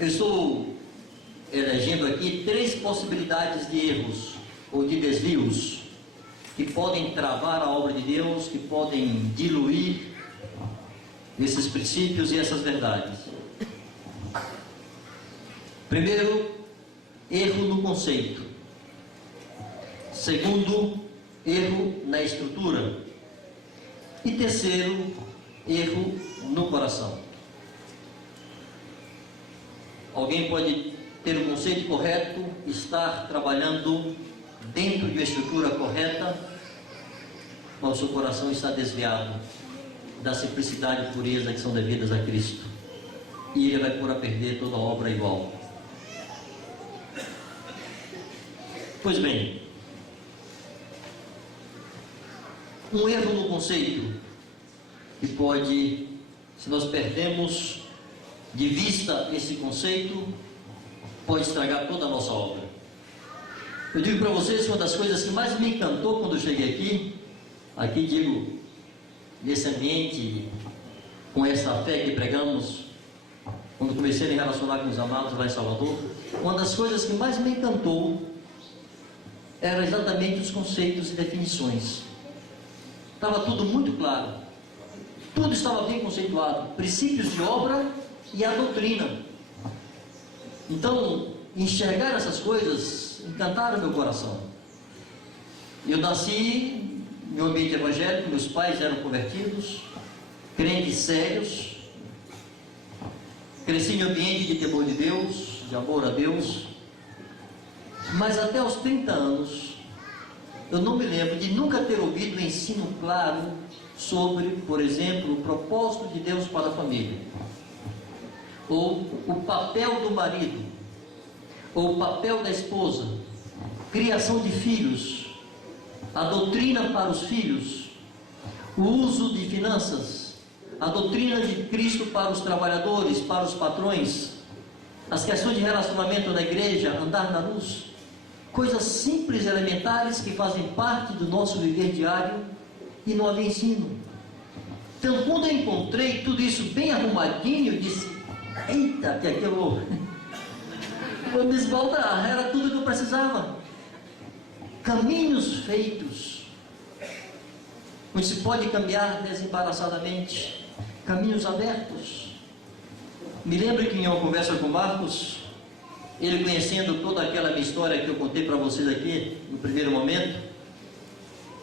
Eu estou elegendo aqui 3 possibilidades de erros ou de desvios que podem travar a obra de Deus, que podem diluir esses princípios e essas verdades. Primeiro, erro no conceito. Segundo, erro na estrutura. E terceiro, erro no coração. Alguém pode ter o conceito correto, estar trabalhando dentro de uma estrutura correta, mas o seu coração está desviado da simplicidade e pureza que são devidas a Cristo, e ele vai pôr a perder toda a obra igual. Pois bem, um erro no conceito que pode, se nós perdemos de vista esse conceito, pode estragar toda a nossa obra. Eu digo para vocês que uma das coisas que mais me encantou quando eu cheguei aqui digo, nesse ambiente, com essa fé que pregamos, quando comecei a me relacionar com os amados lá em Salvador, uma das coisas que mais me encantou era exatamente os conceitos e definições. Estava tudo muito claro, tudo estava bem conceituado, princípios de obra e a doutrina. Então, enxergar essas coisas encantaram meu coração. Eu nasci em um ambiente evangélico, meus pais eram convertidos, crentes sérios, cresci em um ambiente de temor de Deus, de amor a Deus, mas até os 30 anos, eu não me lembro de nunca ter ouvido um ensino claro sobre, por exemplo, o propósito de Deus para a família, ou o papel do marido, ou o papel da esposa, criação de filhos, a doutrina para os filhos, o uso de finanças, a doutrina de Cristo para os trabalhadores, para os patrões, as questões de relacionamento na igreja, andar na luz, coisas simples, elementares, que fazem parte do nosso viver diário, e não havia ensino. Então, quando eu encontrei tudo isso bem arrumadinho, eu disse, eita, que aqui eu vou me esbaldar, era tudo que eu precisava. Caminhos feitos, onde se pode caminhar desembaraçadamente, caminhos abertos. Me lembro que em uma conversa com Marcos, ele conhecendo toda aquela minha história que eu contei para vocês aqui, no primeiro momento,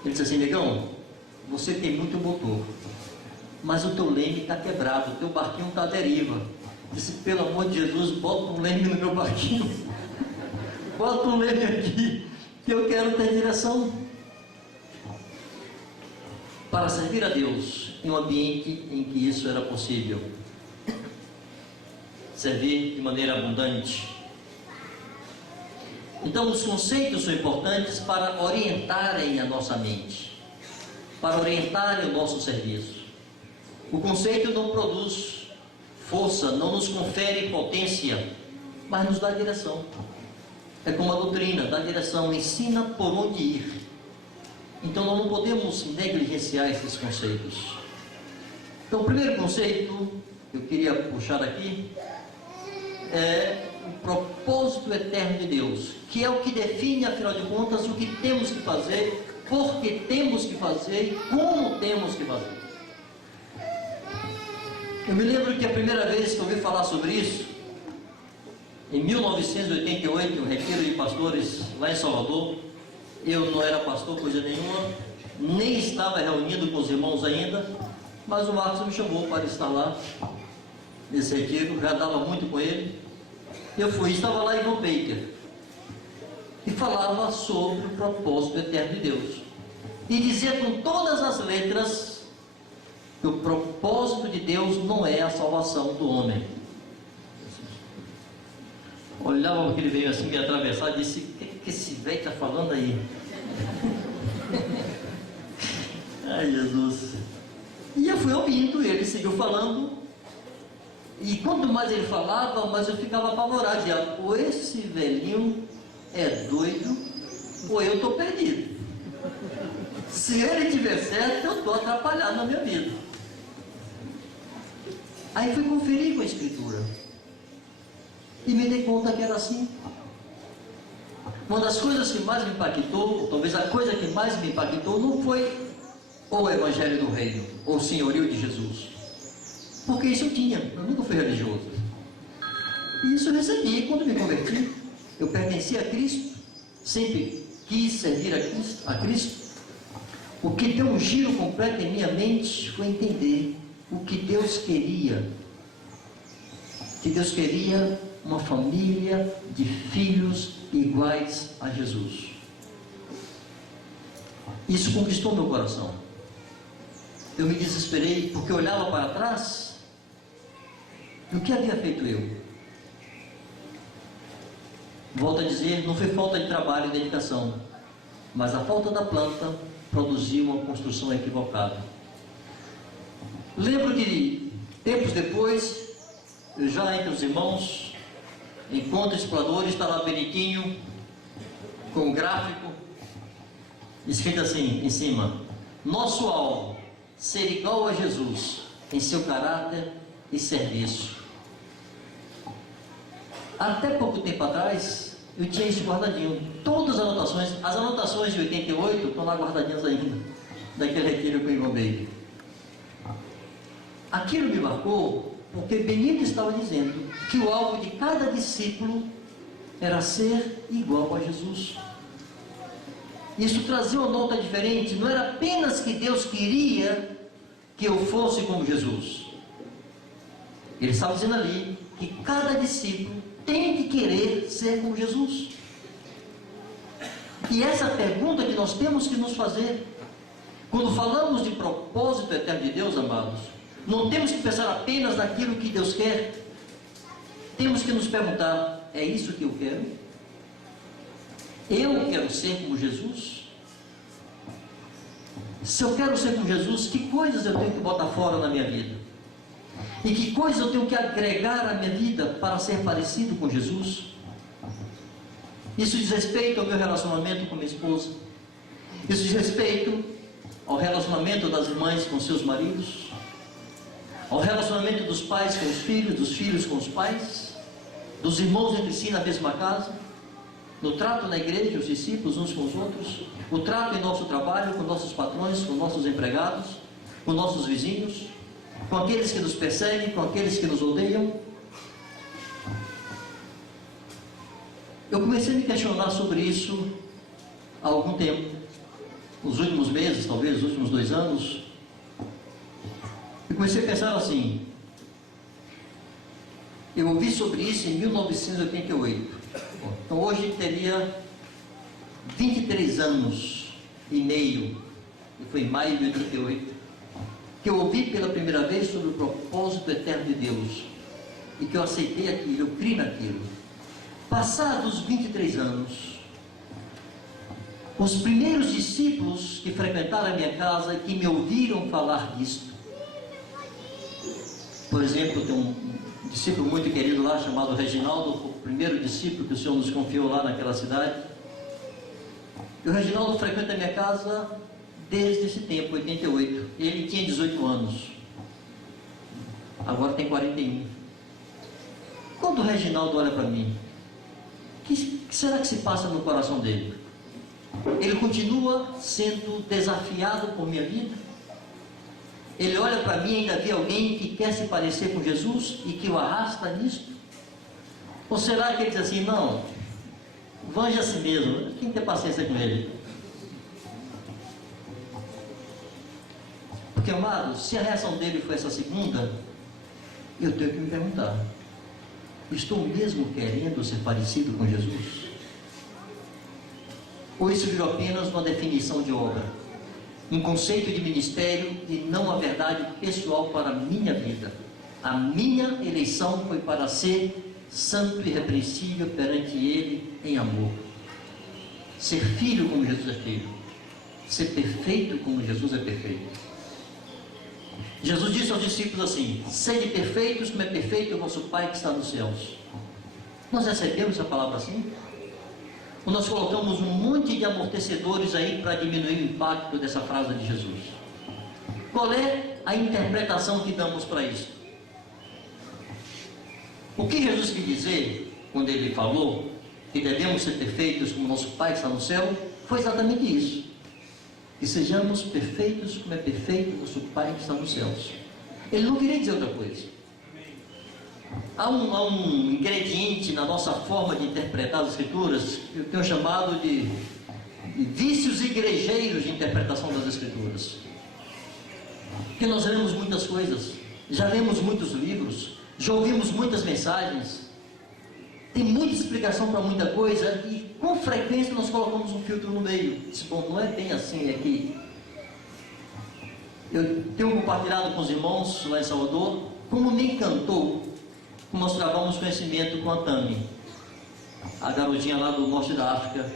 ele disse assim, negão, você tem muito motor, mas o teu leme está quebrado, o teu barquinho está à deriva. Disse, pelo amor de Jesus, bota um leme no meu barquinho, bota um leme aqui, que eu quero ter direção para servir a Deus em um ambiente em que isso era possível, servir de maneira abundante. Então os conceitos são importantes para orientarem a nossa mente, para orientarem o nosso serviço. O conceito não produz força, não nos confere potência, mas nos dá direção. É como a doutrina, dá direção, ensina por onde ir. Então nós não podemos negligenciar esses conceitos. Então o primeiro conceito que eu queria puxar aqui é o propósito eterno de Deus, que é o que define, afinal de contas, o que temos que fazer, por que temos que fazer e como temos que fazer. Eu me lembro que a primeira vez que eu ouvi falar sobre isso, em 1988, um retiro de pastores lá em Salvador, eu não era pastor, coisa nenhuma, nem estava reunido com os irmãos ainda, mas o Marcos me chamou para estar lá, nesse retiro, já dava muito com ele. Eu fui, estava lá Ivan Baker, e falava sobre o propósito eterno de Deus, e dizia com todas as letras, que o propósito de Deus não é a salvação do homem. Olhava para aquele veio assim, me atravessar, e disse, o que esse velho está falando aí? Ai, Jesus. E eu fui ouvindo, ele seguiu falando, e quanto mais ele falava, mais eu ficava apavorado, dizia, ou esse velhinho é doido, ou eu estou perdido. Se ele tiver certo, eu estou atrapalhado na minha vida. Aí fui conferir com a Escritura. E me dei conta que era assim. Uma das coisas que mais me impactou, ou talvez a coisa que mais me impactou, não foi o Evangelho do Reino, ou o senhorio de Jesus. Porque isso eu tinha, eu nunca fui religioso. E isso eu recebi quando me converti. Eu pertencia a Cristo, sempre quis servir a Cristo. O que deu um giro completo em minha mente foi entender o que Deus queria. Que Deus queria uma família de filhos iguais a Jesus. Isso conquistou meu coração. Eu me desesperei porque eu olhava para trás e o que havia feito eu? Volto a dizer, não foi falta de trabalho e dedicação, mas a falta da planta produziu uma construção equivocada. Lembro que tempos depois, eu já entre os irmãos, encontro exploradores, está lá bonitinho, com um gráfico, escrito assim em cima: nosso alvo, ser igual a Jesus, em seu caráter e serviço. Até pouco tempo atrás, eu tinha isso guardadinho. Todas as anotações de 88 estão lá guardadinhas ainda, daquele retiro que eu englobei. Aquilo me marcou, porque Benito estava dizendo que o alvo de cada discípulo era ser igual a Jesus. Isso trazia uma nota diferente, não era apenas que Deus queria que eu fosse como Jesus. Ele estava dizendo ali que cada discípulo tem que querer ser como Jesus. E essa pergunta que nós temos que nos fazer, quando falamos de propósito eterno de Deus, amados, não temos que pensar apenas naquilo que Deus quer. Temos que nos perguntar: é isso que eu quero? Eu quero ser como Jesus? Se eu quero ser como Jesus, que coisas eu tenho que botar fora na minha vida? E que coisas eu tenho que agregar à minha vida para ser parecido com Jesus? Isso diz respeito ao meu relacionamento com minha esposa. Isso diz respeito ao relacionamento das mães com seus maridos, ao relacionamento dos pais com os filhos, dos filhos com os pais, dos irmãos entre si na mesma casa, no trato na igreja, os discípulos uns com os outros, o trato em nosso trabalho, com nossos patrões, com nossos empregados, com nossos vizinhos, com aqueles que nos perseguem, com aqueles que nos odeiam. Eu comecei a me questionar sobre isso há algum tempo, nos últimos meses, talvez, nos últimos 2 anos. E comecei a pensar assim. Eu ouvi sobre isso em 1988. Então hoje teria 23 anos e meio, e foi em maio de 88, que eu ouvi pela primeira vez sobre o propósito eterno de Deus, e que eu aceitei aquilo, eu criei naquilo. Passados 23 anos, os primeiros discípulos que frequentaram a minha casa e que me ouviram falar disto, por exemplo, tem um discípulo muito querido lá, chamado Reginaldo, o primeiro discípulo que o Senhor nos confiou lá naquela cidade. E o Reginaldo frequenta a minha casa desde esse tempo, 88. Ele tinha 18 anos, agora tem 41. Quando o Reginaldo olha para mim, o que será que se passa no coração dele? Ele continua sendo desafiado por minha vida? Ele olha para mim e ainda vê alguém que quer se parecer com Jesus e que o arrasta nisto? Ou será que ele diz assim: não, vanje a si mesmo, tem que ter paciência com ele? Porque, amados, se a reação dele foi essa segunda, eu tenho que me perguntar: estou mesmo querendo ser parecido com Jesus? Ou isso virou apenas uma definição de obra, um conceito de ministério e não a verdade pessoal para a minha vida? A minha eleição foi para ser santo e irrepreensível perante Ele em amor, ser filho como Jesus é filho, ser perfeito como Jesus é perfeito. Jesus disse aos discípulos assim: sede perfeitos como é perfeito o vosso Pai que está nos céus. Nós recebemos essa palavra assim? Ou nós colocamos um monte de amortecedores aí para diminuir o impacto dessa frase de Jesus? Qual é a interpretação que damos para isso? O que Jesus quis dizer quando ele falou que devemos ser perfeitos como nosso Pai que está no céu, foi exatamente isso. Que sejamos perfeitos como é perfeito nosso Pai que está nos céus. Ele não queria dizer outra coisa. Há um ingrediente na nossa forma de interpretar as Escrituras que eu tenho chamado de vícios igrejeiros de interpretação das Escrituras. Porque nós lemos muitas coisas, já lemos muitos livros, já ouvimos muitas mensagens, tem muita explicação para muita coisa e com frequência nós colocamos um filtro no meio. Bom, não é bem assim aqui. Eu tenho compartilhado com os irmãos lá em Salvador como me encantou como nós travamos conhecimento com a Tami, a garotinha lá do norte da África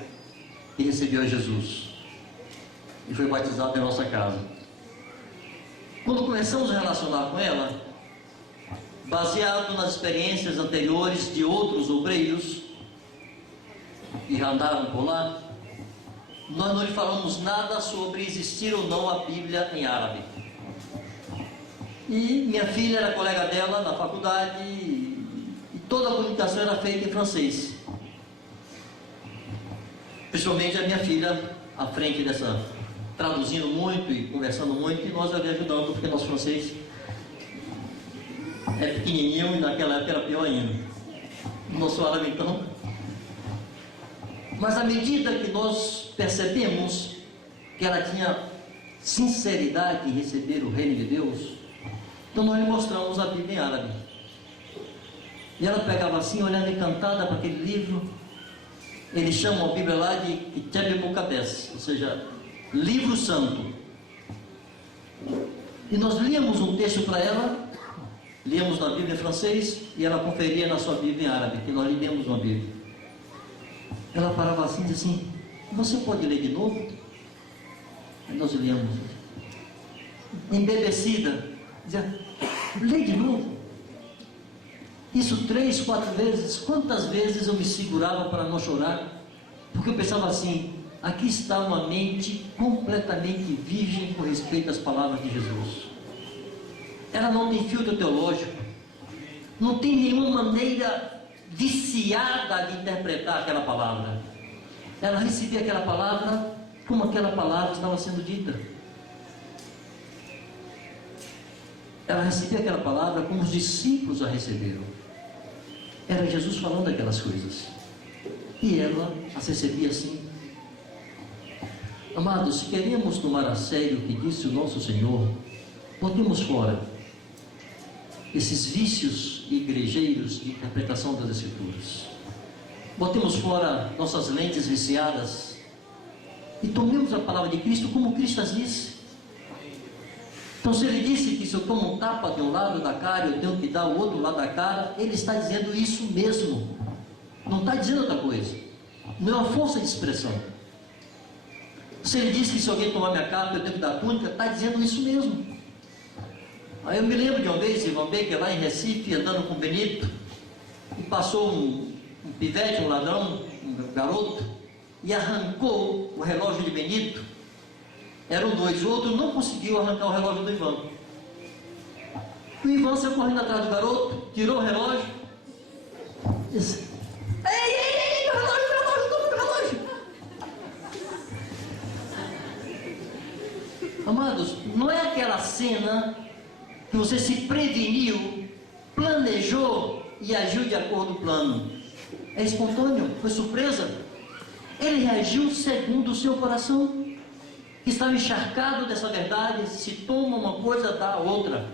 que recebeu Jesus e foi batizada em nossa casa. Quando começamos a relacionar com ela, baseado nas experiências anteriores de outros obreiros que já andaram por lá, nós não lhe falamos nada sobre existir ou não a Bíblia em árabe. E minha filha era colega dela na faculdade e toda a comunicação era feita em francês. Principalmente a minha filha à frente dessa, traduzindo muito e conversando muito, e nós ali ajudando, porque nosso francês é pequenininho e naquela época era pior ainda. Nosso árabe então. Mas à medida que nós percebemos que ela tinha sinceridade em receber o reino de Deus, então nós lhe mostramos a Bíblia em árabe. E ela pegava assim, olhando encantada para aquele livro. Eles chamam a Bíblia lá de Kitab Muqaddas, ou seja, livro santo. E nós líamos um texto para ela, líamos na Bíblia em francês, e ela conferia na sua Bíblia em árabe, que nós líamos uma Bíblia. Ela parava assim e dizia assim: você pode ler de novo? Aí nós líamos, embebecida, dizia: lê de novo. Isso 3, 4 vezes. Quantas vezes eu me segurava para não chorar, porque eu pensava assim: aqui está uma mente completamente virgem com respeito às palavras de Jesus. Ela não tem filtro teológico, não tem nenhuma maneira viciada de interpretar aquela palavra. Ela recebia aquela palavra como aquela palavra estava sendo dita. Ela recebia aquela palavra como os discípulos a receberam. Era Jesus falando aquelas coisas, e ela as recebia assim. Amados, se queremos tomar a sério o que disse o nosso Senhor, botemos fora esses vícios igrejeiros de interpretação das Escrituras. Botemos fora nossas lentes viciadas e tomemos a palavra de Cristo como Cristo as disse. Então, se ele disse que se eu tomo um tapa de um lado da cara, eu tenho que dar o outro lado da cara, ele está dizendo isso mesmo. Não está dizendo outra coisa. Não é uma força de expressão. Se ele disse que se alguém tomar minha capa, eu tenho que dar a túnica, está dizendo isso mesmo. Aí eu me lembro de uma vez, Ivan Baker, lá em Recife, andando com o Benito, e passou um pivete, um ladrão, um garoto, e arrancou o relógio de Benito. Eram dois, o outro não conseguiu arrancar o relógio do Ivan. O Ivan saiu correndo atrás do garoto, tirou o relógio, disse: ei, meu relógio. Amados, não é aquela cena que você se preveniu, planejou e agiu de acordo com o plano. É espontâneo, foi surpresa. Ele reagiu segundo o seu coração, que estava encharcado dessa verdade. Se toma uma coisa, dá a outra.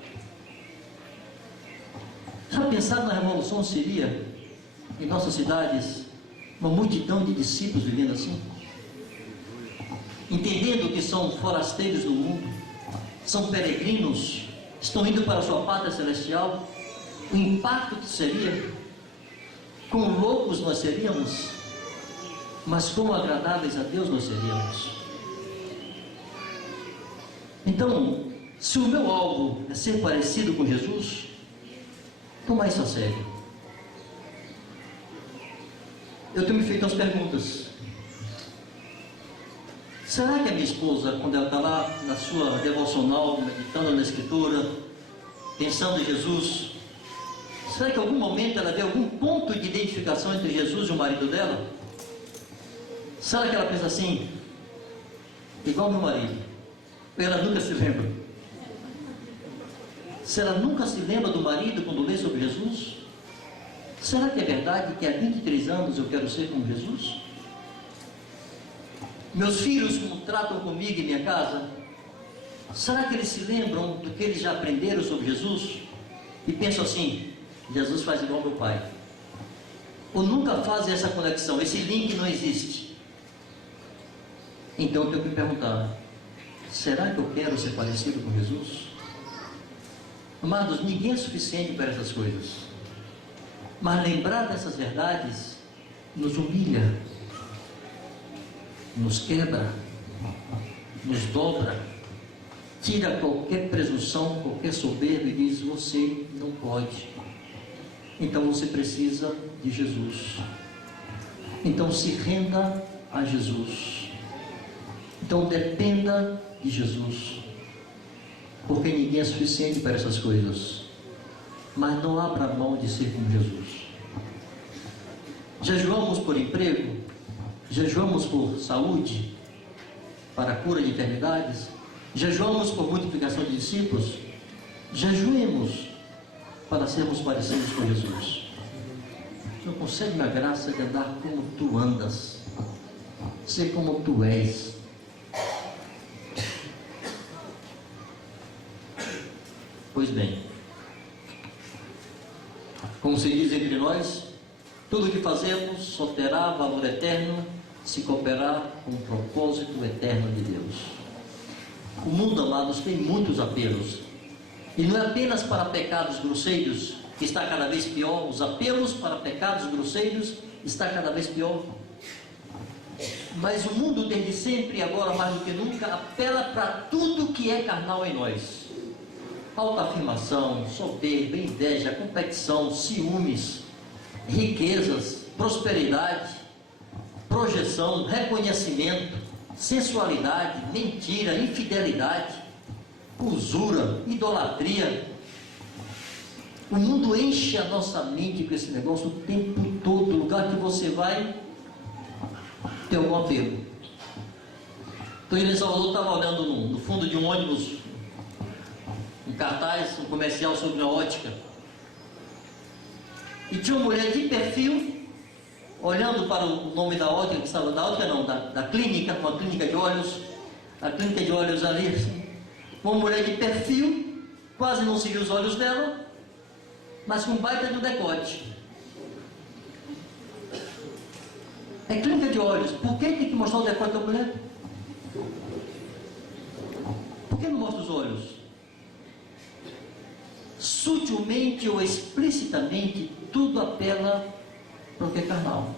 Já pensaram na revolução síria? Em nossas cidades, uma multidão de discípulos vivendo assim, entendendo que são forasteiros do mundo, são peregrinos, estão indo para a sua pátria celestial. O impacto que seria, quão loucos nós seríamos, mas quão agradáveis a Deus nós seríamos. Então, se o meu alvo é ser parecido com Jesus, toma isso a sério. Eu tenho me feito as perguntas: será que a minha esposa, quando ela está lá na sua devocional, meditando na Escritura, pensando em Jesus, será que em algum momento ela vê algum ponto de identificação identificação entre Jesus e o marido dela? Será que ela pensa assim, igual meu marido? Ela nunca se lembra. Se ela nunca se lembra do marido quando lê sobre Jesus? Será que é verdade que há 23 anos eu quero ser como Jesus? Meus filhos, como tratam comigo em minha casa, será que eles se lembram do que eles já aprenderam sobre Jesus? E pensam assim, Jesus faz igual meu pai. Ou nunca fazem essa conexão, esse link não existe. Então eu tenho que me perguntar, será que eu quero ser parecido com Jesus? Amados, ninguém é suficiente para essas coisas. Mas lembrar dessas verdades nos humilha, nos quebra, nos dobra, tira qualquer presunção, qualquer soberba e diz, você não pode. Então você precisa de Jesus. Então se renda a Jesus. Então dependa de Jesus. Porque ninguém é suficiente para essas coisas. Mas não abra mão de ser como Jesus. Jejuamos por emprego? Jejuamos por saúde? Para a cura de enfermidades? Jejuamos por multiplicação de discípulos? Jejuemos para sermos parecidos com Jesus. Senhor, concede-me a graça de andar como tu andas, ser como tu és. Pois bem, como se diz entre nós, tudo o que fazemos só terá valor eterno se cooperar com o propósito eterno de Deus. O mundo, amados, tem muitos apelos, e não é apenas para pecados grosseiros que está cada vez pior. Os apelos para pecados grosseiros está cada vez pior. Mas o mundo desde sempre, agora mais do que nunca, apela para tudo que é carnal em nós. Autoafirmação, soberba, inveja, competição, ciúmes, riquezas, prosperidade, projeção, reconhecimento, sensualidade, mentira, infidelidade, usura, idolatria. O mundo enche a nossa mente com esse negócio o tempo todo. O lugar que você vai tem algum apelo. Então ele em Salvador estava olhando no fundo de um ônibus, um cartaz, um comercial sobre a ótica, e tinha uma mulher de perfil olhando para o nome da ótica, que estava da ótica não, da clínica, uma clínica de olhos, a clínica de olhos ali, assim, uma mulher de perfil, quase não se viu os olhos dela, mas com baita de um decote. É clínica de olhos, por que tem que mostrar o decote da mulher? Por que não mostra os olhos? Sutilmente ou explicitamente, tudo apela para o que é carnal.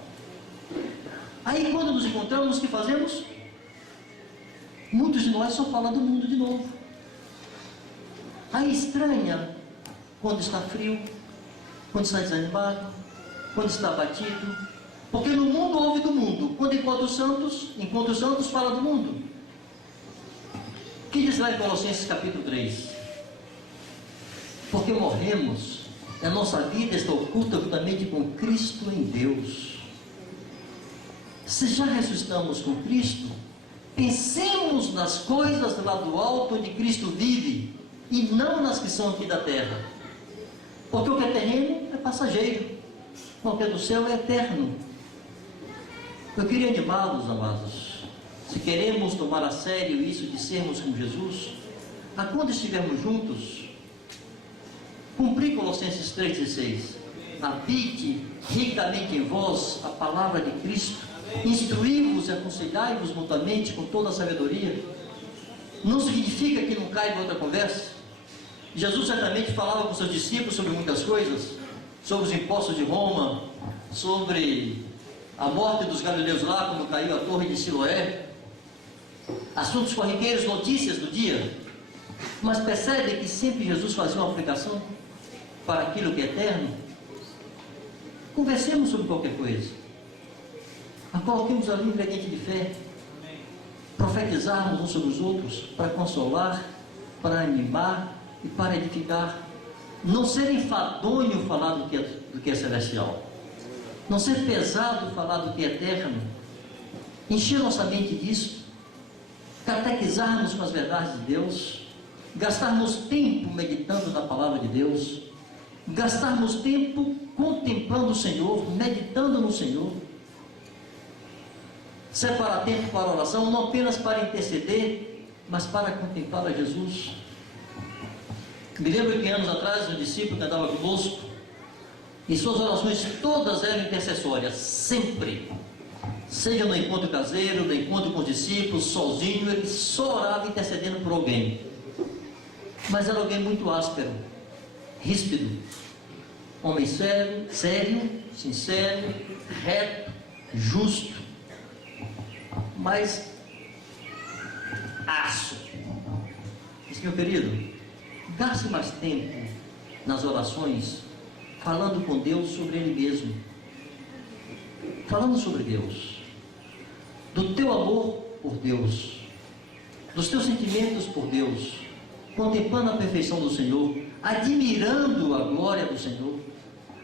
Aí quando nos encontramos, o que fazemos? Muitos de nós só falam do mundo de novo. Aí estranha quando está frio, quando está desanimado, quando está abatido, porque no mundo ouve do mundo. Quando encontra os santos, fala do mundo. O que diz lá em Colossenses capítulo 3? Porque morremos, a nossa vida está oculta juntamente com Cristo em Deus. Se já ressuscitamos com Cristo, pensemos nas coisas lá do alto onde Cristo vive, e não nas que são aqui da terra. Porque o que é terreno é passageiro, o que é do céu é eterno. Eu queria animá-los, amados, se queremos tomar a sério isso de sermos como Jesus, a quando estivermos juntos, cumprir Colossenses 3,16, habite ricamente em vós a palavra de Cristo, instruí-vos e aconselhai-vos mutuamente com toda a sabedoria. Não significa que não caiba outra conversa. Jesus certamente falava com seus discípulos sobre muitas coisas, sobre os impostos de Roma, sobre a morte dos galileus lá, quando caiu a torre de Siloé, assuntos corriqueiros, notícias do dia. Mas percebe que sempre Jesus fazia uma aplicação para aquilo que é eterno. Conversemos sobre qualquer coisa, coloquemos ali um ingrediente de fé, profetizarmos uns sobre os outros, para consolar, para animar e para edificar. Não ser enfadonho falar do que é celestial. Não ser pesado falar do que é eterno, encher nossa mente disso, catequizarmos com as verdades de Deus, gastarmos tempo meditando na palavra de Deus, gastarmos tempo contemplando o Senhor, meditando no Senhor, separar tempo para a oração, não apenas para interceder, mas para contemplar a Jesus. Me lembro que anos atrás, um discípulo que andava conosco, e suas orações todas eram intercessórias, sempre. Seja no encontro caseiro, no encontro com os discípulos, sozinho, ele só orava intercedendo por alguém. Mas era alguém muito áspero, ríspido, homem sério, sincero, reto, justo, mas aço. Disse: meu querido, gaste mais tempo nas orações, falando com Deus sobre Ele mesmo, falando sobre Deus, do teu amor por Deus, dos teus sentimentos por Deus, contemplando a perfeição do Senhor, admirando a glória do Senhor,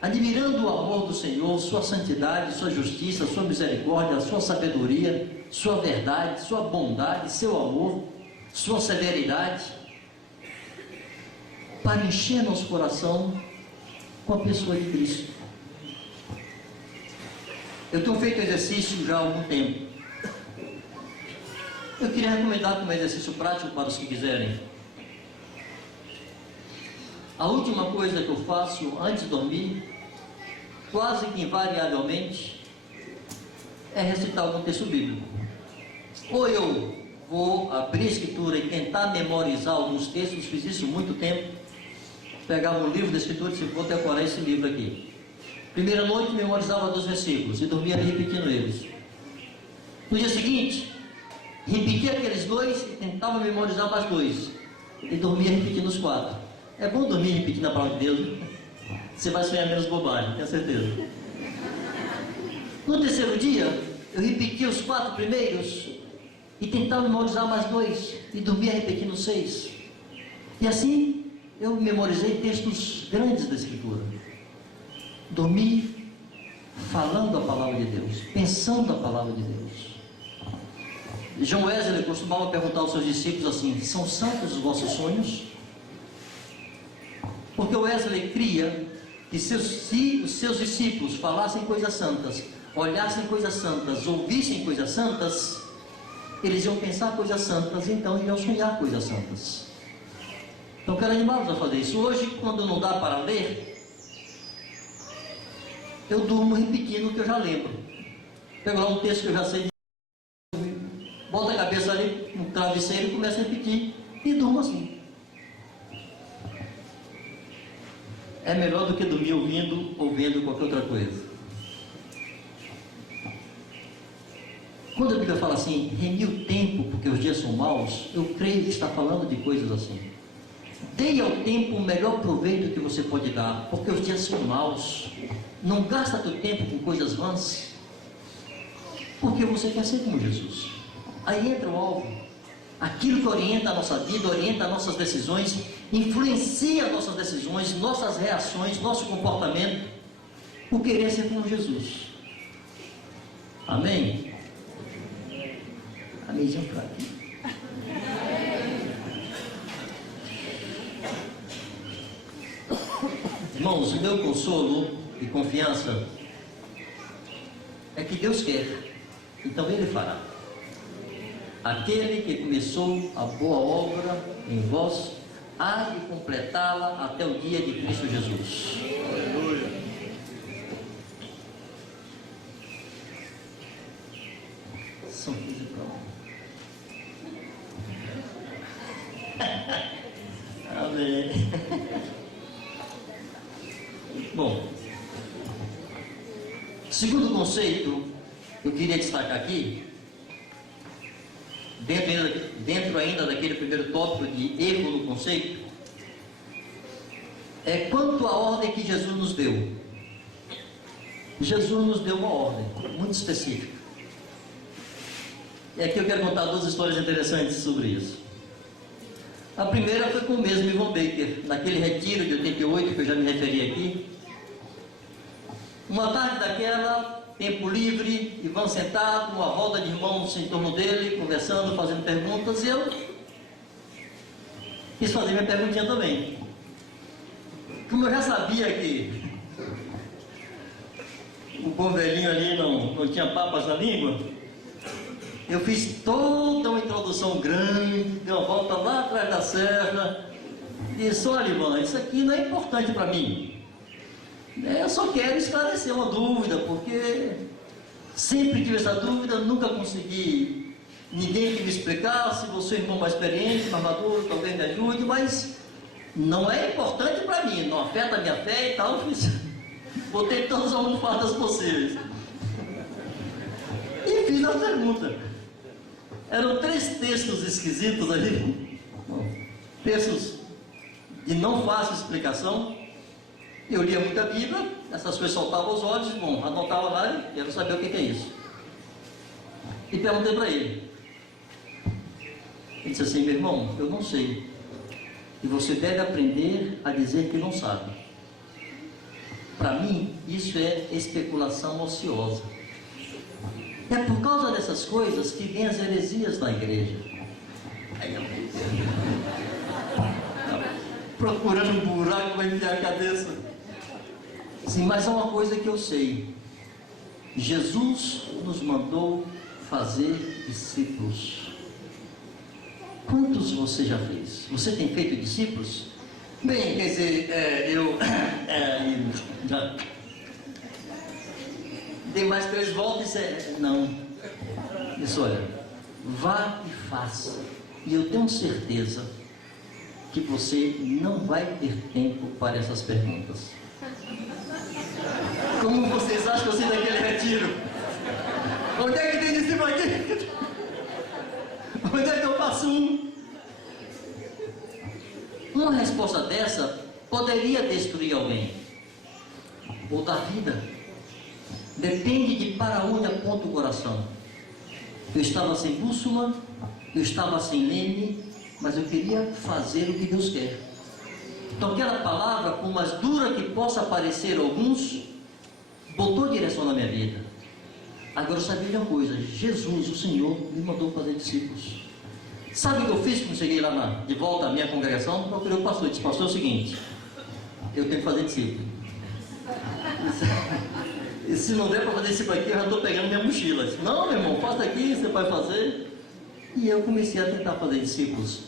admirando o amor do Senhor, sua santidade, sua justiça, sua misericórdia, sua sabedoria, sua verdade, sua bondade, seu amor, sua severidade, para encher nosso coração com a pessoa de Cristo. Eu tenho feito exercício já há algum tempo. Eu queria recomendar como exercício prático para os que quiserem. A última coisa que eu faço antes de dormir, quase que invariavelmente, é recitar algum texto bíblico. Ou eu vou abrir a escritura e tentar memorizar alguns textos, fiz isso muito tempo, pegava um livro da escritura e disse: vou decorar esse livro aqui. Primeira noite memorizava 2 versículos e dormia repetindo eles. No dia seguinte, repetia aqueles 2 e tentava memorizar mais 2 e dormia repetindo os 4. É bom dormir repetindo a palavra de Deus, né? Você vai sonhar menos bobagem, tenho certeza. No terceiro dia, eu repetia os 4 primeiros e tentava memorizar mais 2 e dormia repetindo 6. E assim eu memorizei textos grandes da Escritura. Dormi falando a palavra de Deus, pensando a palavra de Deus. John Wesley costumava perguntar aos seus discípulos assim: são santos os vossos sonhos? Porque Wesley cria que se os seus discípulos falassem coisas santas, olhassem coisas santas, ouvissem coisas santas, eles iam pensar coisas santas, então iam sonhar coisas santas. Então quero animá-los a fazer isso. Hoje, quando não dá para ler, eu durmo repetindo o que eu já lembro. Pego lá um texto que eu já sei, boto a cabeça ali no travesseiro e começo a repetir e durmo assim. É melhor do que dormir ouvindo ou vendo qualquer outra coisa. Quando a Bíblia fala assim, remi o tempo porque os dias são maus, eu creio que está falando de coisas assim. Dê ao tempo o melhor proveito que você pode dar, porque os dias são maus. Não gasta teu tempo com coisas vãs, porque você quer ser como Jesus. Aí entra o alvo. Aquilo que orienta a nossa vida, orienta as nossas decisões, influencia nossas decisões, nossas reações, nosso comportamento, por querer ser como Jesus. Amém? Amém, fraco. Irmãos, o meu consolo e confiança é que Deus quer, então Ele fará. Aquele que começou a boa obra em vós, há de completá-la até o dia de Cristo Jesus. Aleluia. São 15 para 1. Amém. Bom, segundo conceito que eu queria destacar aqui, dentro ainda daquele primeiro tópico de erro no conceito, é quanto à ordem que Jesus nos deu. Jesus nos deu uma ordem muito específica. E aqui eu quero contar 2 histórias interessantes sobre isso. A primeira foi com o mesmo Ivan Baker, naquele retiro de 88 que eu já me referi aqui. Uma tarde daquela, tempo livre, Ivan sentado, uma roda de irmãos em torno dele, conversando, fazendo perguntas, e eu quis fazer minha perguntinha também. Como eu já sabia que o bom velhinho ali não tinha papas na língua, eu fiz toda uma introdução grande, dei uma volta lá atrás da serra, e disse: olha, Ivan, isso aqui não é importante para mim. Eu só quero esclarecer uma dúvida, porque sempre tive essa dúvida, nunca consegui ninguém que me explicasse. Você é um irmão mais experiente, mais maduro, talvez me ajude, mas não é importante para mim, não afeta a minha fé e tal. Botei todas as almofadas possíveis e fiz a pergunta. Eram 3 textos esquisitos ali, textos de não fácil explicação. Eu lia muita Bíblia, essas coisas saltavam aos olhos, bom, anotava lá e quero saber o que é isso. E perguntei para ele. Ele disse assim: meu irmão, eu não sei. E você deve aprender a dizer que não sabe. Para mim, isso é especulação ociosa. É por causa dessas coisas que vem as heresias na igreja. Procurando um buraco para enfiar a cabeça. Sim, mas há uma coisa que eu sei: Jesus nos mandou fazer discípulos. Quantos você já fez? Você tem feito discípulos? Bem, quer dizer, eu já dei mais 3 voltas e não. Isso, olha, vá e faça. E eu tenho certeza que você não vai ter tempo para essas perguntas. Como vocês acham que eu sei daquele retiro? Onde é que tem discípulo aqui? Onde é que eu faço um? Uma resposta dessa poderia destruir alguém ou dar vida. Depende de para onde aponta o coração. Eu estava sem bússola, eu estava sem leme, mas eu queria fazer o que Deus quer. Então aquela palavra, por mais dura que possa parecer a alguns, botou direção na minha vida. Agora eu sabia de uma coisa: Jesus, o Senhor, me mandou fazer discípulos. Sabe o que eu fiz quando cheguei lá de volta à minha congregação? Procurei o pastor e disse: pastor, é o seguinte, eu tenho que fazer discípulo. E se não der para fazer discípulo aqui, eu já estou pegando minha mochila. Disse: não, meu irmão, faça aqui, você vai fazer. E eu comecei a tentar fazer discípulos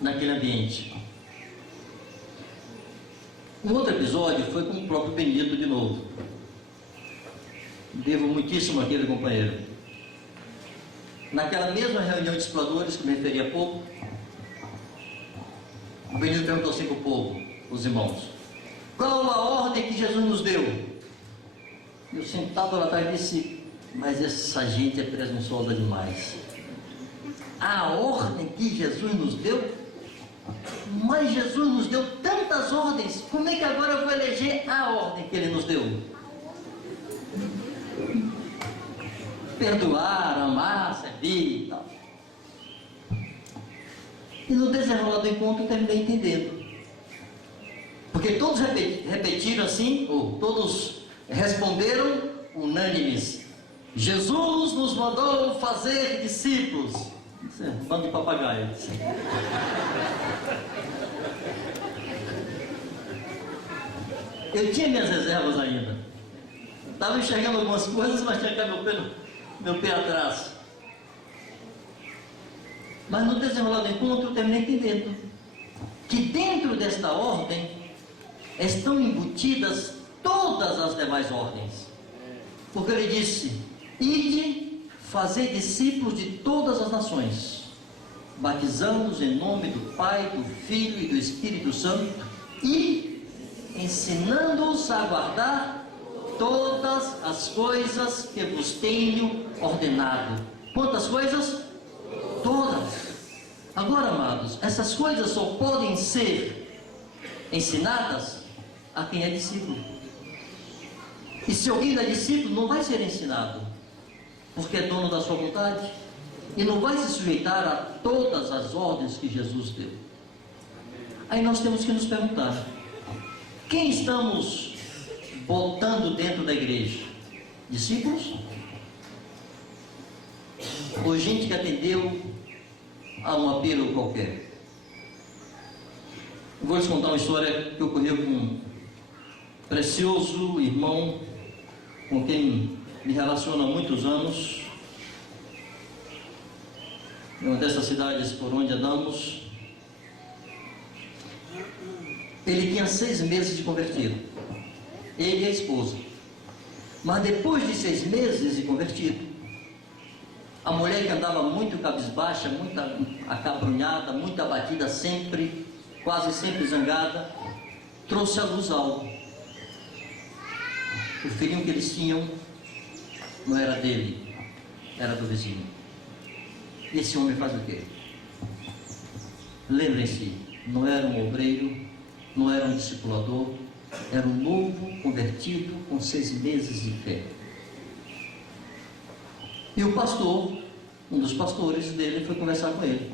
naquele ambiente. Um outro episódio foi com o próprio Benito de novo. Devo muitíssimo àquele companheiro. Naquela mesma reunião de exploradores que me referi há pouco, o Benito perguntou assim para o povo, os irmãos: qual a ordem que Jesus nos deu? Eu, sentado lá atrás, disse: mas essa gente é presunçosa demais. A ordem que Jesus nos deu? Mas Jesus nos deu tantas ordens, como é que agora eu vou eleger a ordem que Ele nos deu? Perdoar, amar, servir e tal. E no desenrolar do encontro eu terminei entendendo. Porque todos repetiram assim, ou todos responderam unânimes: Jesus nos mandou fazer discípulos. Isso é um bando de papagaio. Eu tinha minhas reservas ainda. Estava enxergando algumas coisas, mas tinha que meu pé atrás. Mas no desenrolar do encontro eu terminei entendendo que dentro desta ordem estão embutidas todas as demais ordens. Porque ele disse: ide, fazer discípulos de todas as nações, batizando-os em nome do Pai, do Filho e do Espírito Santo, e ensinando-os a guardar todas as coisas que vos tenho ordenado. Quantas coisas? Todas. Agora, amados, essas coisas só podem ser ensinadas a quem é discípulo. E se alguém não é discípulo, não vai ser ensinado, porque é dono da sua vontade, e não vai se sujeitar a todas as ordens que Jesus deu. Aí nós temos que nos perguntar: quem estamos botando dentro da igreja discípulos ou gente que atendeu a um apelo qualquer. Eu vou lhes contar uma história que ocorreu com um precioso irmão com quem me relaciono há muitos anos, em uma dessas cidades por onde andamos. Ele tinha 6 meses de convertido, ele e a esposa. Mas depois de 6 meses de convertido, a mulher, que andava muito cabisbaixa, muito acabrunhada, muito abatida sempre, quase sempre zangada, trouxe à luz algo. O filhinho que eles tinham não era dele, era do vizinho. E esse homem faz o quê? Lembrem-se, não era um obreiro, não era um discipulador, era um novo convertido com 6 meses de fé. E o pastor, um dos pastores dele, foi conversar com ele.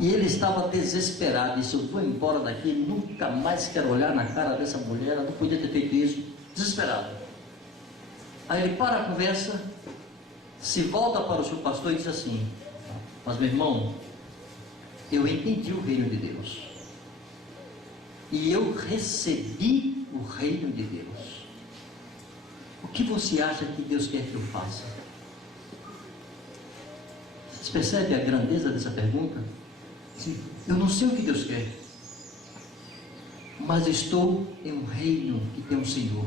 E ele estava desesperado, disse: eu vou embora daqui, nunca mais quero olhar na cara dessa mulher, ela não podia ter feito isso. Desesperado. Aí ele para a conversa, se volta para o seu pastor e diz assim: mas meu irmão, eu entendi o reino de Deus, e eu recebi o reino de Deus. O que você acha que Deus quer que eu faça? Vocês percebem a grandeza dessa pergunta? Sim, eu não sei o que Deus quer, mas estou em um reino que tem um Senhor,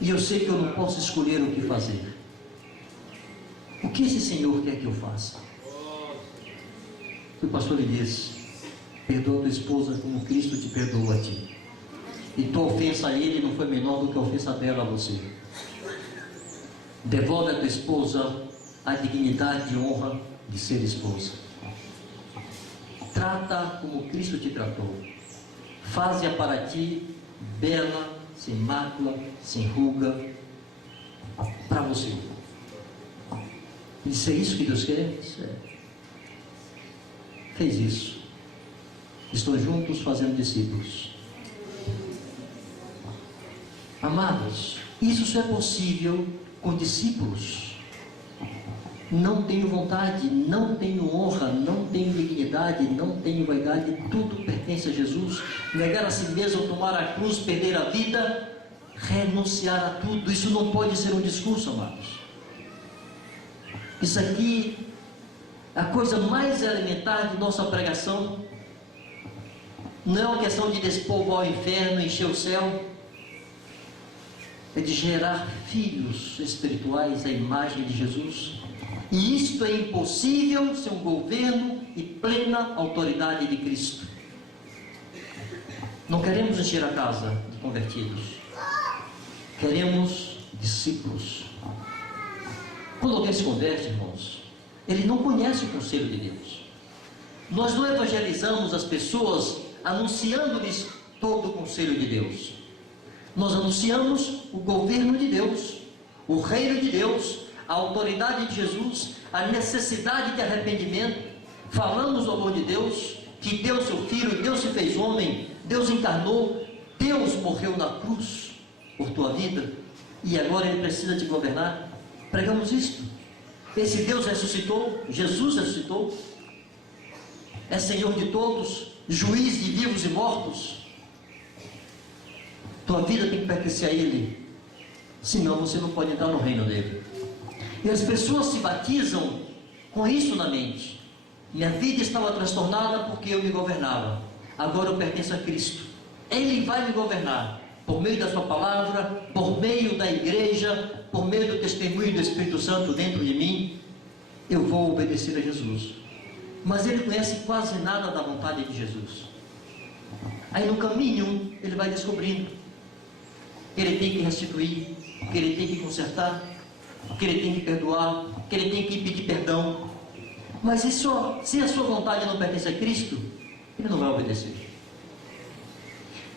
e eu sei que eu não posso escolher o que fazer. O que esse Senhor quer que eu faça? O pastor lhe disse: perdoa tua esposa como Cristo te perdoa a ti, e tua ofensa a ele não foi menor do que a ofensa dela a você. Devolve a tua esposa a dignidade e honra de ser esposa. Trata como Cristo te tratou. Faze-a para ti bela, sem mácula, sem ruga, para você. Isso é isso que Deus quer? Isso é. Fez isso. Estão juntos fazendo discípulos. Amados, isso só é possível com discípulos. Não tenho vontade, não tenho honra, não tenho dignidade, não tenho vaidade, tudo pertence a Jesus. Negar a si mesmo, tomar a cruz, perder a vida, renunciar a tudo. Isso não pode ser um discurso, amados. Isso aqui é a coisa mais elementar de nossa pregação. Não é uma questão de despovo ao inferno, encher o céu. É de gerar filhos espirituais à imagem de Jesus. E isto é impossível sem um governo e plena autoridade de Cristo. Não queremos encher a casa de convertidos, queremos discípulos. Quando alguém se converte, irmãos, ele não conhece o conselho de Deus. Nós não evangelizamos as pessoas anunciando-lhes todo o conselho de Deus. Nós anunciamos o governo de Deus, o reino de Deus, a autoridade de Jesus, a necessidade de arrependimento. Falamos do amor de Deus, que deu seu Filho, Deus se fez homem, Deus encarnou, Deus morreu na cruz por tua vida, e agora Ele precisa te governar. Pregamos isto. Esse Deus ressuscitou, Jesus ressuscitou, é Senhor de todos, juiz de vivos e mortos. Tua vida tem que pertencer a Ele, senão você não pode entrar no reino dele. E as pessoas se batizam com isso na mente: minha vida estava transtornada porque eu me governava, agora eu pertenço a Cristo, Ele vai me governar, por meio da sua palavra, por meio da igreja, por meio do testemunho do Espírito Santo dentro de mim. Eu vou obedecer a Jesus. Mas ele conhece quase nada da vontade de Jesus. Aí no caminho ele vai descobrindo que ele tem que restituir, que ele tem que consertar, que ele tem que perdoar, que ele tem que pedir perdão. Mas isso, se a sua vontade não pertence a Cristo, ele não vai obedecer.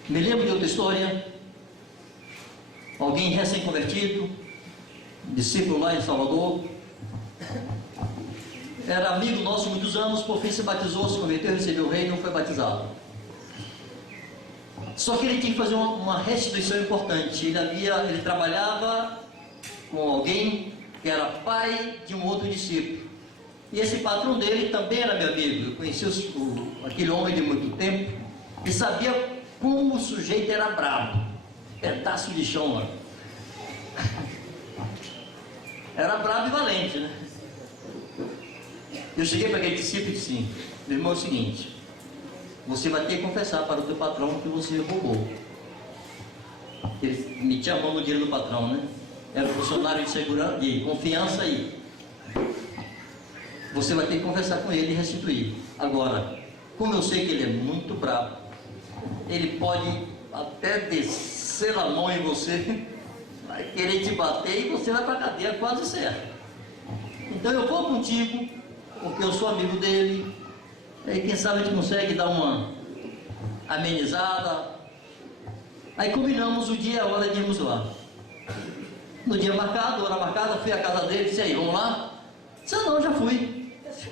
Me lembro de outra história. Alguém recém-convertido, discípulo lá em Salvador, era amigo nosso há muitos anos, por fim se batizou, se converteu, recebeu o reino e não foi batizado. Só que ele tinha que fazer uma restituição importante. Ele trabalhava com alguém que era pai de um outro discípulo. E esse patrão dele também era meu amigo. Eu conheci aquele homem de muito tempo e sabia como o sujeito era bravo. Pedaço de chão, mano. Era bravo e valente, né? Eu cheguei para aquele discípulo e disse assim: meu irmão, é o seguinte, você vai ter que confessar para o teu patrão que você roubou. Ele metia a mão no dinheiro do patrão, né? Era funcionário de segurança, de confiança aí. Você vai ter que conversar com ele e restituir. Agora, como eu sei que ele é muito bravo, ele pode até descer a mão em você, vai querer te bater e você vai para a cadeia quase certo. Então eu vou contigo, porque eu sou amigo dele, aí quem sabe a gente consegue dar uma amenizada. Aí combinamos o dia e a hora de irmos lá. No dia marcado, hora marcada, fui à casa dele, disse: aí, vamos lá? Disse: não, já fui.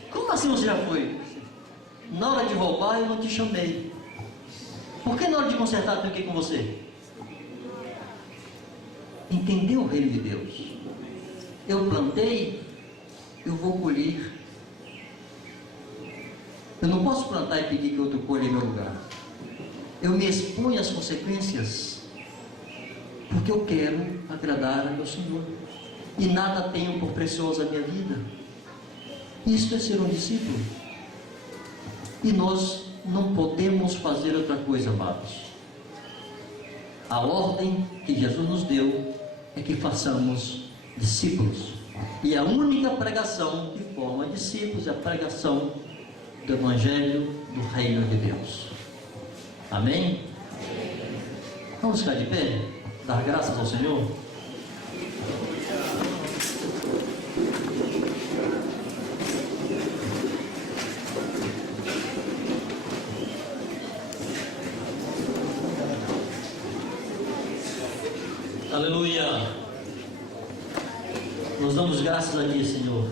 Como assim você já foi? Na hora de roubar eu não te chamei. Por que na hora de consertar eu tenho que ir com você? Entendeu o reino de Deus? Eu plantei, eu vou colher. Eu não posso plantar e pedir que outro colhe em meu lugar. Eu me exponho às consequências, porque eu quero agradar a meu Senhor. E nada tenho por preciosa a minha vida. Isto é ser um discípulo. E nós não podemos fazer outra coisa, amados. A ordem que Jesus nos deu é que façamos discípulos. E a única pregação que forma discípulos é a pregação do Evangelho do Reino de Deus. Amém? Vamos ficar de pé? Dar graças ao Senhor? Aleluia! Nós damos graças a Ti, Senhor.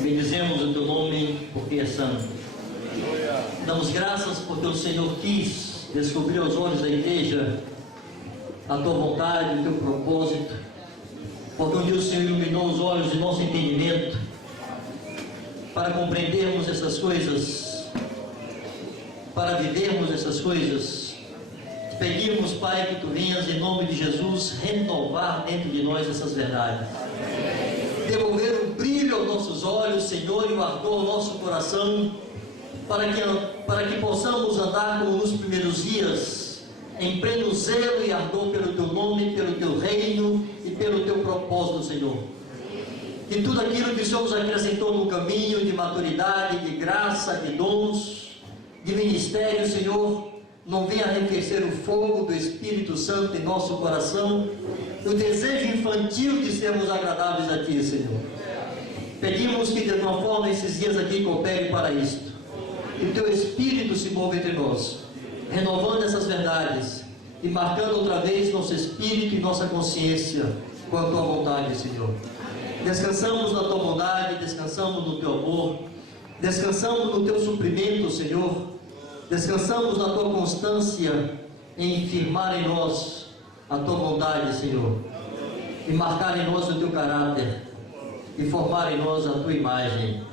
Bendizemos o Teu nome porque é santo. Damos graças porque o Senhor quis descobrir aos olhos da igreja a Tua vontade, o Teu propósito. Porque um dia o Senhor iluminou os olhos de nosso entendimento para compreendermos essas coisas, para vivermos essas coisas. Pedimos, Pai, que Tu venhas em nome de Jesus renovar dentro de nós essas verdades. Devolver o brilho aos nossos olhos, Senhor, e o ardor ao nosso coração, para que possamos andar como nos primeiros dias, em pleno zelo e ardor pelo Teu nome, pelo Teu reino e pelo Teu propósito, Senhor. E tudo aquilo que o Senhor nos acrescentou no caminho de maturidade, de graça, de dons, de ministério, Senhor, não venha arrefecer o fogo do Espírito Santo em nosso coração, o desejo infantil de sermos agradáveis a Ti, Senhor. Pedimos que de alguma forma esses dias aqui coopere para isto, que o Teu Espírito se mova entre nós, renovando essas verdades e marcando outra vez nosso espírito e nossa consciência com a Tua vontade, Senhor. Descansamos na Tua bondade, descansamos no Teu amor, descansamos no Teu suprimento, Senhor. Descansamos na Tua constância em firmar em nós a Tua bondade, Senhor, e marcar em nós o Teu caráter, e formar em nós a Tua imagem,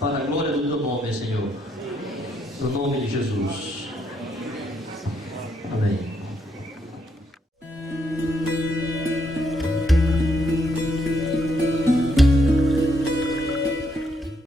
para a glória do Teu nome, Senhor, no nome de Jesus. Amém.